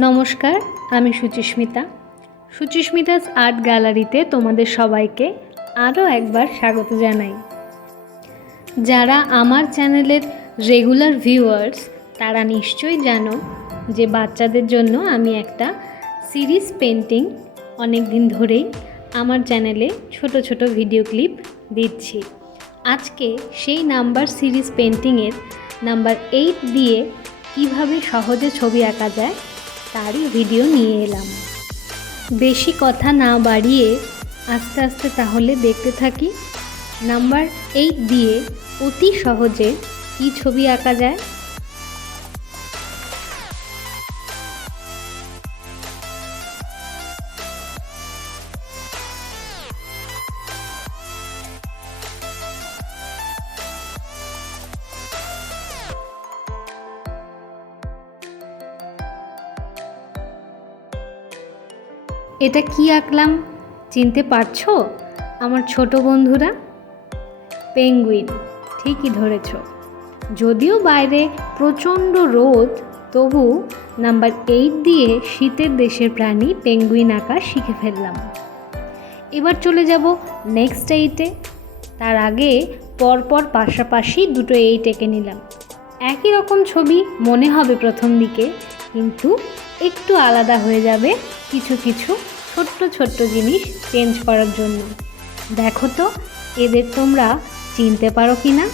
নমস্কার, আমি সুচিস্মিতাস আর্ট গ্যালারিতে তোমাদের সবাইকে আরও একবার স্বাগত জানাই। যারা আমার চ্যানেলের রেগুলার ভিউয়ার্স তারা নিশ্চয়ই জানো যে বাচ্চাদের জন্য আমি একটা সিরিজ পেন্টিং অনেক দিন ধরেই আমার চ্যানেলে ছোট ছোট ভিডিও ক্লিপ দিচ্ছি। আজকে সেই নাম্বার সিরিজ পেন্টিংয়ের নাম্বার 8 দিয়ে কিভাবে সহজে ছবি আঁকা যায় তারই ভিডিও নিয়ে এলাম। বেশি কথা না বাড়িয়ে আস্তে আস্তে তাহলে দেখতে থাকি নাম্বার 8 দিয়ে অতি সহজে কি ছবি আঁকা যায়। এটা কি আঁকলাম চিনতে পারছো আমার ছোট বন্ধুরা? পেঙ্গুইন, ঠিকই ধরেছ। যদিও বাইরে প্রচণ্ড রোদ, তবু নাম্বার 8 দিয়ে শীতের দেশের প্রাণী পেঙ্গুইন আঁকা শিখে ফেললাম। এবার চলে যাব নেক্সট 8-এ। তার আগে পরপর পাশাপাশি দুটো 8 এঁকে নিলাম। একই রকম ছবি মনে হবে প্রথম দিকে, কিন্তু একটু আলাদা হয়ে যাবে কিছু কিছু ছোট্ট ছোট্ট জিনিস চেঞ্জ করার জন্য। দেখো তো এদের তোমরা চিনতে পারো কি না?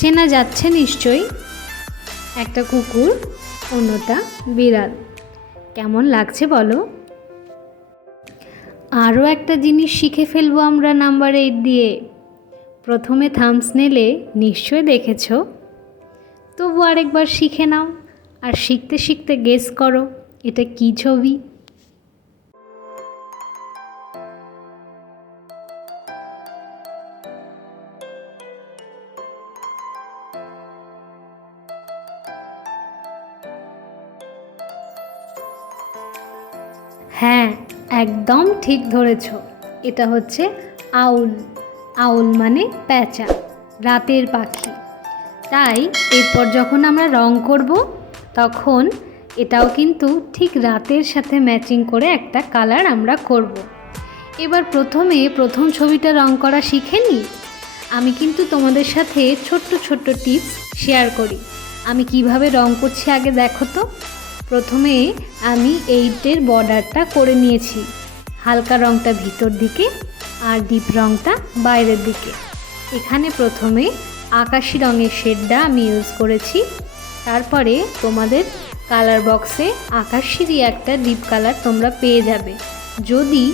চেনা যাচ্ছে নিশ্চয়ই, একটা কুকুর, অন্যটা বিড়াল। কেমন লাগছে বলো? আরও একটা জিনিস শিখে ফেলবো আমরা নাম্বার 8 দিয়ে। প্রথমে থাম্বনেলে নিশ্চয়ই দেখেছো, তবু আরেকবার শিখে নাও আর শিখতে শিখতে গেস করো এটা কী ছবি। হ্যাঁ, একদম ঠিক ধরেছ। এটা হচ্ছে আউল। আউল মানে প্যাঁচা, রাতের পাখি। তাই এরপর যখন আমরা রং করব তখন এটাও কিন্তু ঠিক রাতের সাথে ম্যাচিং করে একটা কালার আমরা করব। এবার প্রথম ছবিটা রং করা শিখে নিই। আমি কিন্তু তোমাদের সাথে ছোট্ট ছোট্ট টিপস শেয়ার করি। আমি কিভাবে রং করছি আগে দেখো তো। প্রথমে আমি 8-এর বর্ডারটা করে নিয়েছি। হালকা রংটা ভিতর দিকে আর ডিপ রংটা বাইরের দিকে। এখানে প্রথমে আকাশি রঙের শেডটা আমি ইউজ করেছি। তারপরে তোমাদের কালার বক্সে আকাশিরই একটা ডিপ কালার তোমরা পেয়ে যাবে। যদি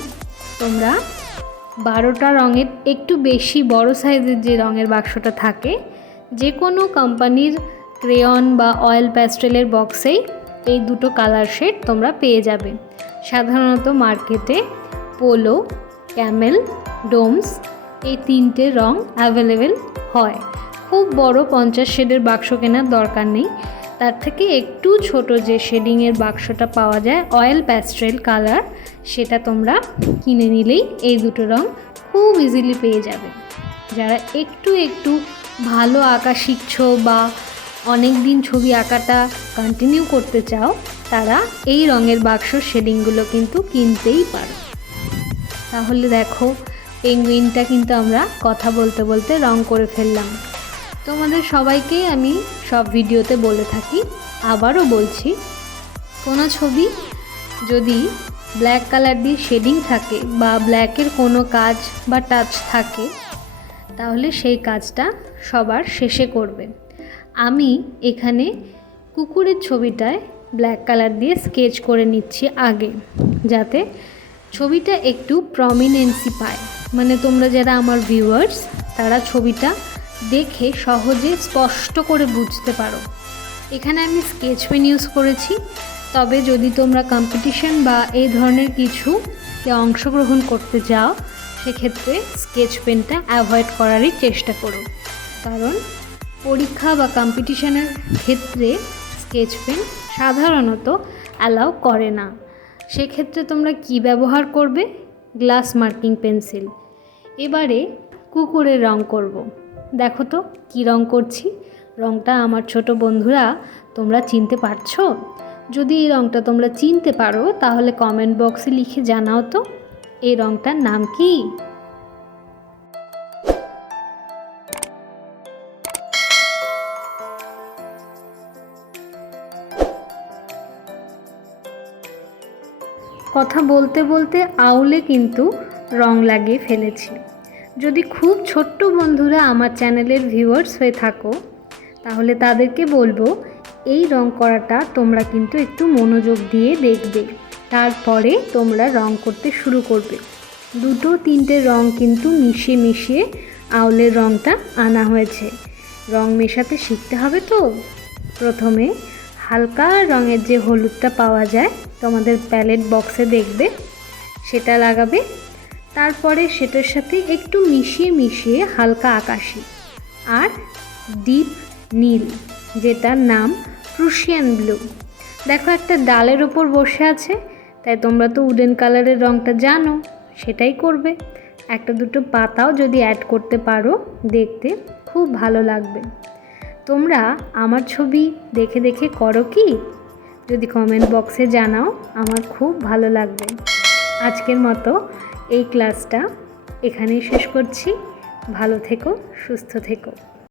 তোমরা 12টা রঙের একটু বেশি বড় সাইজের যে রঙের বাক্সটা থাকে, যে কোনো কোম্পানির ক্রেয়ন বা অয়েল প্যাস্টেলের বক্সেই এই দুটো কালার শেড তোমরা পেয়ে যাবে। সাধারণত মার্কেটে পোলো, ক্যামেল, ডোমস এই 3টে রং অ্যাভেলেবেল হয়। খুব বড় 50 শেডের বাক্স কেনার দরকার নেই। তার থেকে একটু ছোট যে শেডিংয়ের বাক্সটা পাওয়া যায় অয়েল প্যাস্টেল কালার, সেটা তোমরা কিনে নিলেই এই দুটো রং খুব ইজিলি পেয়ে যাবে। যারা একটু একটু ভালো আঁকা শিখছো বা অনেক দিন ছবি আঁকাটা কন্টিনিউ করতে চাও, তারা এই রঙের বাক্স শেডিংগুলো কিন্তু কিনতেই পারো। তাহলে দেখো পেঙ্গুইনটা কিন্তু আমরা কথা বলতে বলতে রং করে ফেললাম। তোমাদের সবাইকেই আমি সব ভিডিওতে বলে থাকি, আবারও বলছি, কোনো ছবি যদি ব্ল্যাক কালার দিয়ে শেডিং থাকে বা ব্ল্যাকের কোনো কাজ বা টাচ থাকে, তাহলে সেই কাজটা সবার শেষে করবে। আমি এখানে কুকুরের ছবিটায় ব্ল্যাক কালার দিয়ে স্কেচ করে নিচ্ছি আগে, যাতে ছবিটা একটু প্রমিনেন্সি পায়, মানে তোমরা যারা আমার ভিউয়ার্স তারা ছবিটা দেখে সহজে স্পষ্ট করে বুঝতে পারো। এখানে আমি স্কেচ পেন ইউজ করেছি, তবে যদি তোমরা কম্পিটিশন বা এই ধরনের কিছুতে অংশগ্রহণ করতে যাও সেক্ষেত্রে স্কেচ পেনটা অ্যাভয়েড করারই চেষ্টা করো, কারণ পরীক্ষা বা কম্পিটিশনের ক্ষেত্রে স্কেচ পেন সাধারণত অ্যালাউ করে না। সেক্ষেত্রে তোমরা কি ব্যবহার করবে? Glass marking pencil. এবারে কুকুরের রং করব। দেখো তো কী রং করছি। রংটা আমার ছোট বন্ধুরা তোমরা চিনতে পারছো? যদি এই রংটা তোমরা চিনতে পারো তাহলে কমেন্ট বক্সে লিখে জানাও তো এই রংটার নাম কি। কথা বলতে বলতে আউলে কিন্তু রং লাগিয়ে ফেলেছি। যদি খুব ছোট্ট বন্ধুরা আমার চ্যানেলের ভিউয়ার্স হয়ে থাকো তাহলে তাদেরকে বলবো এই রং করাটা তোমরা কিন্তু একটু মনোযোগ দিয়ে দেখবে, তারপরে তোমরা রং করতে শুরু করবে। 2-3টে রং কিন্তু মিশিয়ে আউলের রংটা আনা হয়েছে। রং মেশাতে শিখতে হবে তো। প্রথমে হালকা রঙের যে হলুদটা পাওয়া যায় তোমাদের প্যালেট বক্সে দেখবে, সেটা লাগাবে। তারপরে সেটার সাথে একটু মিশিয়ে হালকা আকাশি আর ডিপ নীল, যেটার নাম প্রুশিয়ান ব্লু। দেখো একটা ডালের ওপর বসে আছে, তাই তোমরা তো উডেন কালারের রংটা জানো, সেটাই করবে। 1-2 পাতাও যদি অ্যাড করতে পারো দেখতে খুব ভালো লাগবে। তোমরা আমার ছবি দেখে দেখে করো কি? যদি কমেন্ট বক্সে জানাও আমার খুব ভালো লাগবে। আজকের মতো এই ক্লাসটা এখানেই শেষ করছি। ভালো থেকো, সুস্থ থেকো।